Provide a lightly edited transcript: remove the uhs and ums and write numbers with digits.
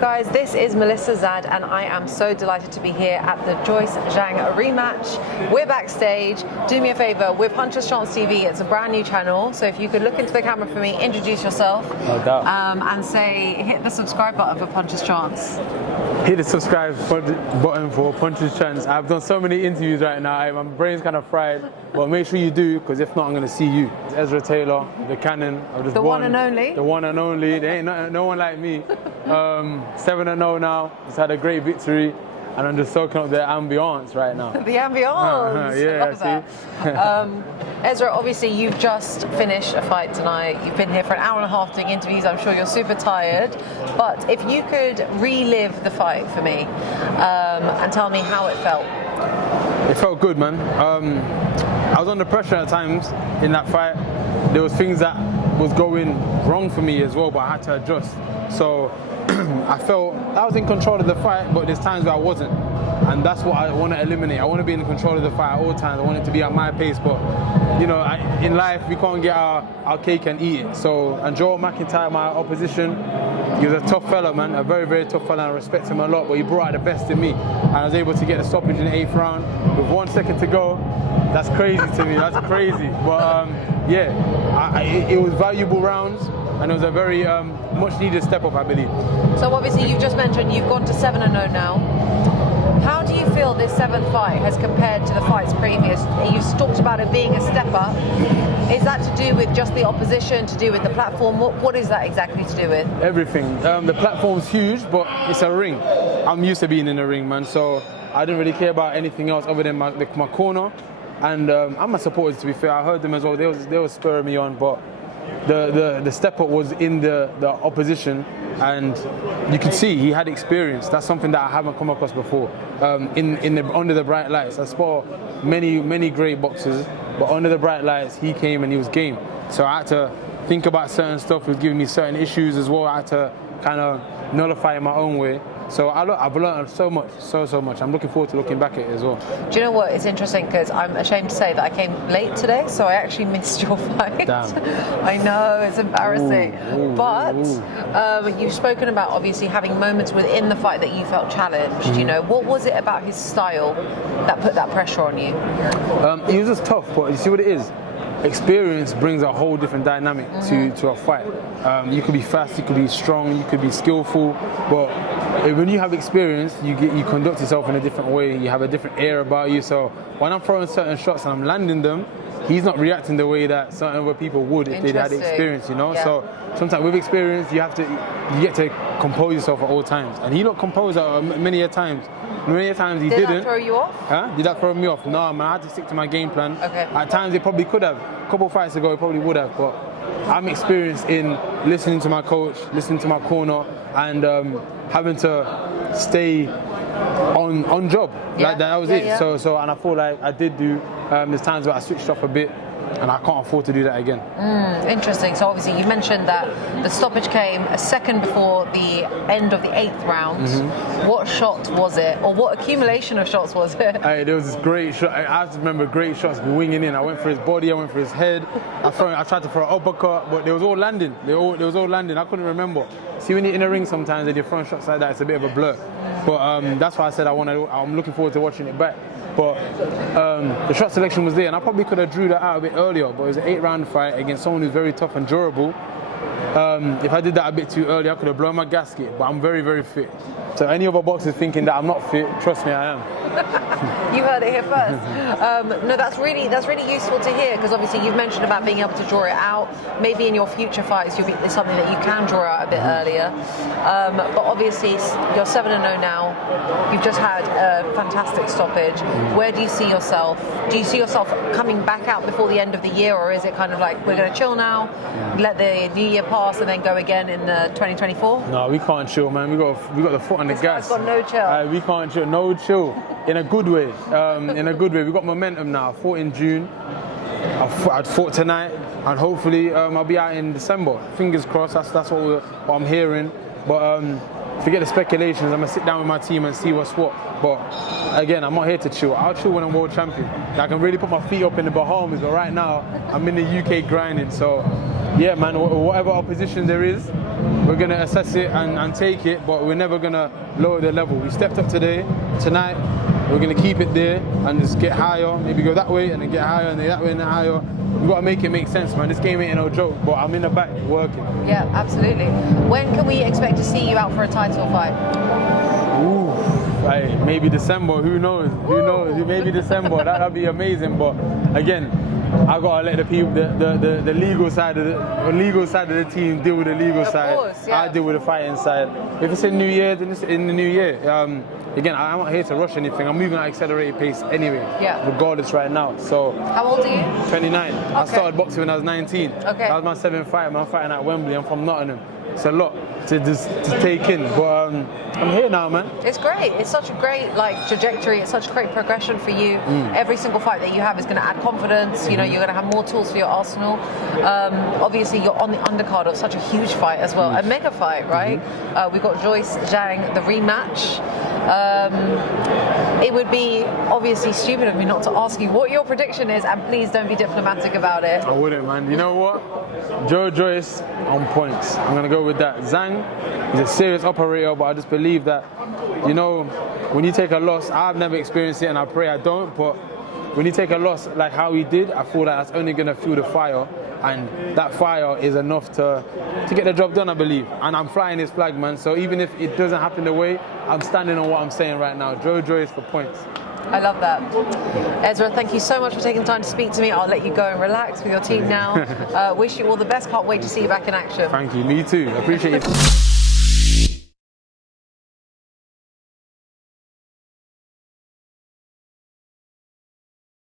guys, this is Melissa Zad and I am so delighted to be here at the Joyce Zhang rematch. We're backstage. Do me a favor, we're Puncher's Chance TV. It's a brand new channel, so if you could look into the camera for me, introduce yourself, no doubt. And say, hit the subscribe button for Puncher's Chance. Hit the subscribe button for Puncher's Chance. I've done so many interviews right now, my brain's kind of fried, but make sure you do, because if not, I'm going to see you. It's Ezra Taylor, the cannon of this The one and only? The one and only. There ain't no one like me. 7-0 now. Just had a great victory, and I'm just soaking up the ambiance right now. The ambiance. Yeah, see. Ezra, obviously you've just finished a fight tonight. You've been here for an hour and a half doing interviews. I'm sure you're super tired. But if you could relive the fight for me and tell me how it felt. It felt good, man. I was under pressure at times in that fight. There was things that was going wrong for me as well, but I had to adjust. So I felt I was in control of the fight, but there's times where I wasn't. And that's what I want to eliminate. I want to be in control of the fight at all times. I want it to be at my pace, but you know, in life we can't get our cake and eat it. So, and Joel McIntyre, my opposition, he was a tough fella, man, a very, very tough fella, and I respect him a lot, but he brought out the best in me. And I was able to get the stoppage in the 8th round with 1 second to go. That's crazy to me, that's crazy. But yeah, it was valuable rounds, and it was a very much needed step up, I believe. So obviously you've just mentioned you've gone to 7-0 now. How do you feel this 7th fight has compared to the fights previous? You've talked about it being a step up. Is that to do with just the opposition, to do with the platform? What is that exactly to do with? Everything. The platform's huge, but it's a ring. I'm used to being in a ring, man, so I didn't really care about anything else other than my corner. And I'm a supporter, to be fair. I heard them as well. They were spurring me on, but the step up was in the opposition, and you could see he had experience. That's something that I haven't come across before. Under the bright lights, I saw many great boxers, but under the bright lights, he came and he was game. So I had to think about certain stuff. He was giving me certain issues as well. I had to kind of nullify in my own way. So I've learned so much, so much. I'm looking forward to looking back at it as well. Do you know what? It's interesting because I'm ashamed to say that I came late today, so I actually missed your fight. Damn. I know, it's embarrassing. But you've spoken about obviously having moments within the fight that you felt challenged. You know, what was it about his style that put that pressure on you? He was just tough, but you see what it is? Experience brings a whole different dynamic to a fight. You could be fast, you could be strong, you could be skillful, but when you have experience, you conduct yourself in a different way. You have a different air about you. So when I'm throwing certain shots and I'm landing them, he's not reacting the way that certain other people would if they had experience, you know. Yeah. So sometimes with experience, you get to compose yourself at all times, and he looked composed many a times. Many a times he didn't. Did that throw you off? Huh? Did that throw me off? No, man. I had to stick to my game plan. Okay. At times it probably could have. A couple of fights ago, it probably would have, but I'm experienced in listening to my coach, listening to my corner, and having to stay on job. Yeah. Like that was it. Yeah. So and I feel like I did do. There's times where I switched off a bit, and I can't afford to do that again. Interesting. So obviously you mentioned that the stoppage came a second before the end of the 8th round. What shot was it, or what accumulation of shots was it? There was this great shot. I have to remember great shots winging in. I went for his body, I went for his head. I tried to throw an uppercut, but they was all landing. They was all landing. I couldn't remember. See, when you're in a ring sometimes and you're throwing shots like that, it's a bit of a blur. But that's why I said I'm looking forward to watching it back. But the shot selection was there, and I probably could have drew that out a bit earlier, but it was an 8-round fight against someone who's very tough and durable. If I did that a bit too early, I could have blown my gasket, but I'm very, very fit. So any other boxers thinking that I'm not fit, trust me, I am. You heard it here first. No, that's really useful to hear, because obviously you've mentioned about being able to draw it out. Maybe in your future fights, it's something that you can draw out a bit earlier. But obviously you're 7-0 now. You've just had a fantastic stoppage. Where do you see yourself? Do you see yourself coming back out before the end of the year, or is it kind of like we're going to chill now, let the new year pass, and then go again in 2024? No, we can't chill, man. We got the foot on the gas. This guy's got no chill. We can't chill. No chill. In a good way. In a good way. We got momentum now. I fought in June. I'd fought tonight, and hopefully I'll be out in December. Fingers crossed. That's what I'm hearing. But forget the speculations. I'm gonna sit down with my team and see what's what. But again, I'm not here to chill. I'll chill when I'm world champion. I can really put my feet up in the Bahamas, but right now I'm in the UK grinding. So yeah, man, whatever opposition there is, we're going to assess it and take it, but we're never going to lower the level. We stepped up today, tonight, we're going to keep it there and just get higher, maybe go that way and then get higher and then that way and then higher. We've got to make it make sense, man. This game ain't no joke, but I'm in the back working. Yeah, absolutely. When can we expect to see you out for a title fight? Ooh, hey, maybe December, who knows? Who knows? Maybe December, that'd be amazing, but again, I gotta let the people, the legal side of the team deal with the legal side. Course, yeah. I deal with the fighting side. If it's in New Year, then it's in the New Year. Again, I'm not here to rush anything. I'm moving at accelerated pace anyway, regardless right now. So. How old are you? 29. Okay. I started boxing when I was 19. Okay. That was my 7th fight. I'm fighting at Wembley. I'm from Nottingham. It's a lot to take in, but I'm here now, man. It's great. It's such a great trajectory. It's such a great progression for you. Every single fight that you have is going to add confidence. You know, you're going to have more tools for your arsenal. Obviously, you're on the undercard of such a huge fight as well, a mega fight, right? We've got Joyce Zhang, the rematch. It would be obviously stupid of me not to ask you what your prediction is, and please don't be diplomatic about it. I wouldn't, man. You know what? Joyce on points. I'm going to go with that. Zhang is a serious operator, but I just believe that, you know, when you take a loss, I've never experienced it and I pray I don't, but when you take a loss like how he did, I feel that that's only going to fuel the fire, and that fire is enough to get the job done, I believe. And I'm flying his flag, man, so even if it doesn't happen the way, I'm standing on what I'm saying right now. Joyce for points. I love that. Ezra, thank you so much for taking time to speak to me. I'll let you go and relax with your team now. Wish you all the best. Can't wait to see you back in action. Thank you. Me too. Appreciate it.